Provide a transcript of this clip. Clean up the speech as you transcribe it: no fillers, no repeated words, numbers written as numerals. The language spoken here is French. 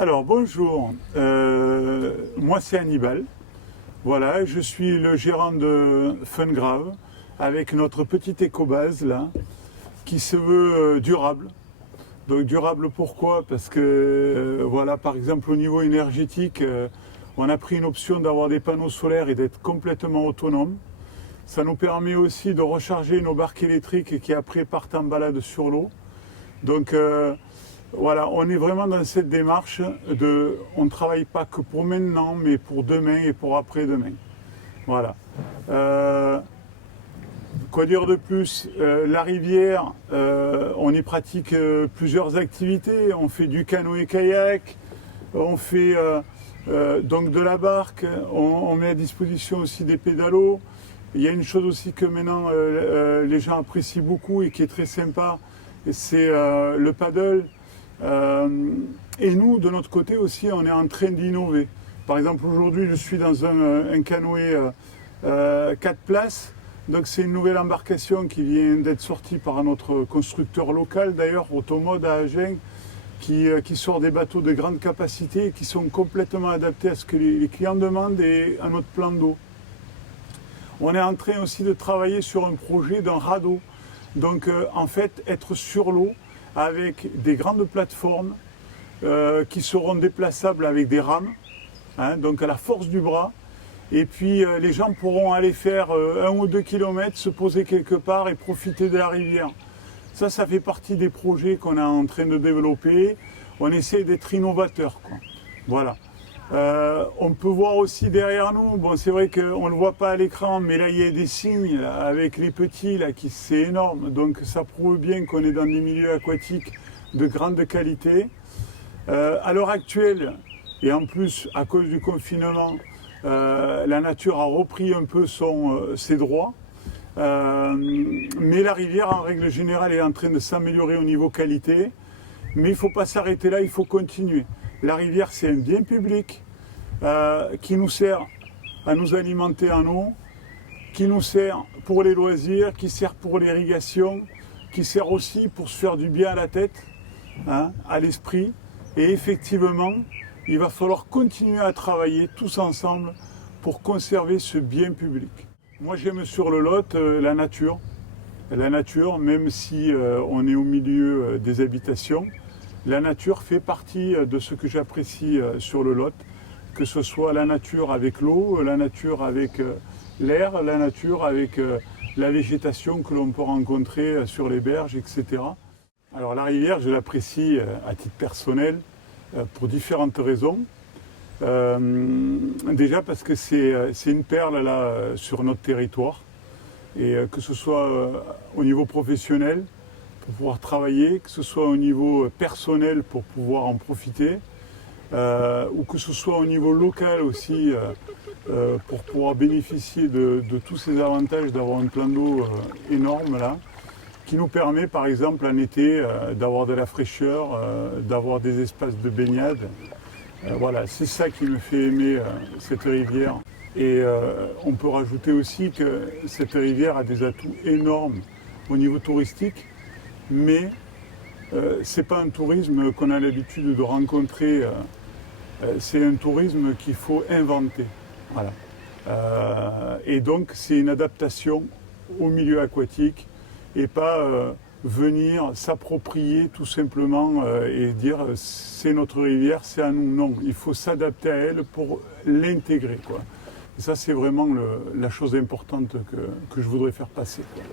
Alors bonjour, moi c'est Hannibal. Voilà, je suis le gérant de Fungrave avec notre petite écobase là qui se veut durable. Donc durable pourquoi? Parce que voilà, par exemple au niveau énergétique, on a pris une option d'avoir des panneaux solaires et d'être complètement autonome. Ça nous permet aussi de recharger nos barques électriques qui après partent en balade sur l'eau. Donc voilà, on est vraiment dans cette démarche on ne travaille pas que pour maintenant, mais pour demain et pour après-demain. Voilà. Quoi dire de plus? La rivière, on y pratique plusieurs activités. On fait du canoë-kayak, on fait donc de la barque, on met à disposition aussi des pédalos. Il y a une chose aussi que maintenant les gens apprécient beaucoup et qui est très sympa, c'est le paddle. Et nous, de notre côté aussi, on est en train d'innover. Par exemple, aujourd'hui, je suis dans un canoë 4 places. Donc c'est une nouvelle embarcation qui vient d'être sortie par notre constructeur local, d'ailleurs, Automode à Agen, qui sort des bateaux de grande capacité et qui sont complètement adaptés à ce que les clients demandent et à notre plan d'eau. On est en train aussi de travailler sur un projet d'un radeau. Donc en fait, être sur l'eau avec des grandes plateformes qui seront déplaçables avec des rames, hein, donc à la force du bras. Et puis les gens pourront aller faire 1 ou 2 kilomètres, se poser quelque part et profiter de la rivière. Ça fait partie des projets qu'on est en train de développer. On essaie d'être innovateur, quoi. Voilà. On peut voir aussi derrière nous, bon c'est vrai qu'on ne le voit pas à l'écran, mais là il y a des signes avec les petits, là, c'est énorme. Donc ça prouve bien qu'on est dans des milieux aquatiques de grande qualité. À l'heure actuelle, et en plus à cause du confinement, la nature a repris un peu ses droits. Mais la rivière en règle générale est en train de s'améliorer au niveau qualité. Mais il ne faut pas s'arrêter là, il faut continuer. La rivière, c'est un bien public qui nous sert à nous alimenter en eau, qui nous sert pour les loisirs, qui sert pour l'irrigation, qui sert aussi pour se faire du bien à la tête, hein, à l'esprit. Et effectivement, il va falloir continuer à travailler tous ensemble pour conserver ce bien public. Moi, j'aime sur le Lot la nature. La nature, même si on est au milieu des habitations, la nature fait partie de ce que j'apprécie sur le Lot, que ce soit la nature avec l'eau, la nature avec l'air, la nature avec la végétation que l'on peut rencontrer sur les berges, etc. Alors la rivière, je l'apprécie à titre personnel pour différentes raisons. Déjà parce que c'est une perle là sur notre territoire, et que ce soit au niveau professionnel, pour pouvoir travailler, que ce soit au niveau personnel pour pouvoir en profiter, ou que ce soit au niveau local aussi pour pouvoir bénéficier de tous ces avantages d'avoir un plan d'eau énorme là, qui nous permet par exemple en été d'avoir de la fraîcheur, d'avoir des espaces de baignade. Voilà, c'est ça qui me fait aimer cette rivière. Et on peut rajouter aussi que cette rivière a des atouts énormes au niveau touristique. Mais ce n'est pas un tourisme qu'on a l'habitude de rencontrer, c'est un tourisme qu'il faut inventer. Voilà. Et donc c'est une adaptation au milieu aquatique et pas venir s'approprier tout simplement et dire c'est notre rivière, c'est à nous. Non, il faut s'adapter à elle pour l'intégrer, quoi. Et ça c'est vraiment la chose importante que je voudrais faire passer, quoi.